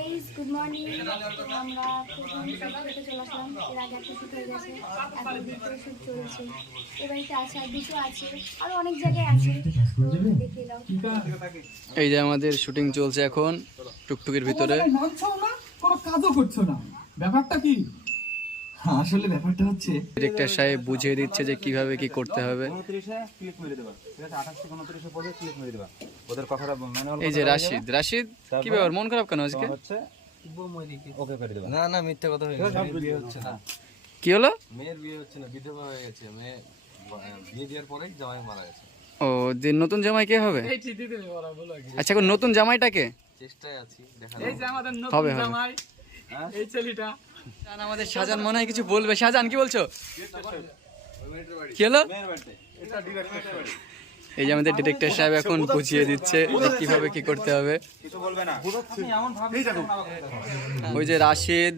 Guys, good morning. আমরা প্রথম shoot করতে চলে আসলাম। এর আগে একটা শুট হয়ে গেছে, এখন দ্বিতীয় শুট চলছে। এ বাড়িতে আছে, আর দুটো আছে, আরো অনেক জায়গায় আছে, তো দেখে দাও। এই যে আমাদের শুটিং চলছে এখন টুকটুকির ভিতরে। নাচছও না, কোনো কাজও করছো না, ব্যাপারটা কি? আসলে ব্যাপারটা হচ্ছে ডিরেক্টর সাহেব বুঝিয়ে দিচ্ছে যে কিভাবে কি করতে হবে। 29-এ ক্লিক মেরে দেবা, ঠিক আছে? 28 থেকে 29 পরে ক্লিক মেরে দেবা। ওদের কথাটা ম্যানুয়াল। এই যে রাশিদ, কি ব্যাপার, মন খারাপ কেন আজকে? হচ্ছে ওকে করে দেবা। না না, মিথ্যা কথা হয়ে গেছে। মেয়ের বিয়ে হচ্ছে না, কি হলো? মেয়ের বিয়ে হচ্ছে না, বিধবা হয়ে গেছে মেয়ে। বিয়ে দেওয়ার পরেই জামাই মারা গেছে। ও, যে নতুন জামাই কে হবে? আচ্ছা, এখন নতুন জামাইটাকে চেষ্টায় আছি, দেখা হবে হবে। এই ছেলেটা আমাদের শাহজাহান মনে হয় কিছু বলবে। শাহজাহান, কি বলছো? কি হলো? এই যে আমাদের ডিরেক্টর সাহেব এখন বুঝিয়ে দিচ্ছে যে কিভাবে কি করতে হবে। কিছু বলবে না, আপনি এমন ভাবে ওই যে রাশিদ,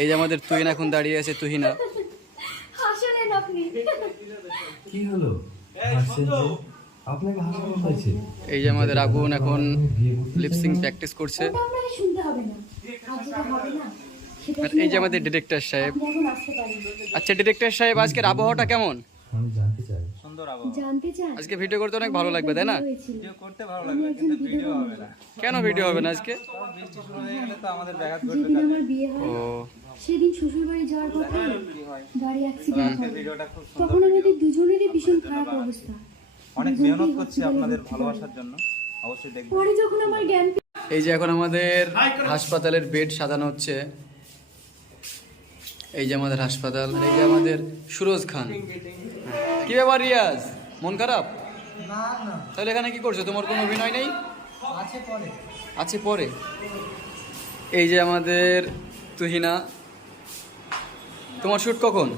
এই যে আমাদের তুহিনা এখন দাঁড়িয়ে আছে। তুহিনা, হাসলেন আপনি? কি হলো? হাসছেন যে? আপনাকে হাসানো হয়েছে? এই যে আমাদের আগুন এখন লিপসিং প্র্যাকটিস করছে। ওটা আপনাকে শুনতে হবে না, আর যেটা হবে না সেটা আর এই যে আমাদের ডিরেক্টর সাহেব। আপনি এখন আসতে পারেন। আচ্ছা ডিরেক্টর সাহেব, আজকের আবহাওয়াটা কেমন? আমি জানতে চাই। সুন্দর আবহাওয়া। জানতে চান? আজকে ভিডিও করতে অনেক ভালো লাগবে, তাই না? ভিডিও করতে ভালো লাগবে, কিন্তু ভিডিও হবে না। কেন ভিডিও হবে না আজকে? কারণ বৃষ্টি শুরু হয়ে গেলে তো আমাদের ব্যাঘাত ঘটবে। যেদিন আমার বিয়ে হয় ও, সেদিন শ্বশুর বাড়ি যাওয়ার পথে গাড়ি অ্যাক্সিডেন্ট হয়। ভিডিওটা খুব সুন্দর। তখন আমাদের দুজনেরই ভীষণ খারাপ অবস্থা। অনেক মেহনত করছি আপনাদের ভালোবাসার জন্য, অবশ্যই দেখবেন। পরে যখন আমার জ্ঞান এই যে এখন আমাদের হাসপাতালের বেড সাজানো হচ্ছে। এই যে আমাদের হাসপাতাল, এই যে আমাদের সুরজ খান। কি ব্যাপার রিয়াজ, মন খারাপ? তাহলে এখানে কি করছো? তোমার কোনো অভিনয় নেই? আছে পরে। এই যে আমাদের তুহিনা, তোমার শুট কখন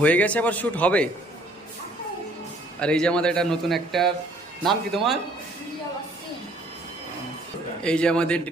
হয়ে গেছে? আবার শুট হবে? আর এই যে আমাদের এটা নতুন একটা, নাম কি তোমার? এই যে আমাদের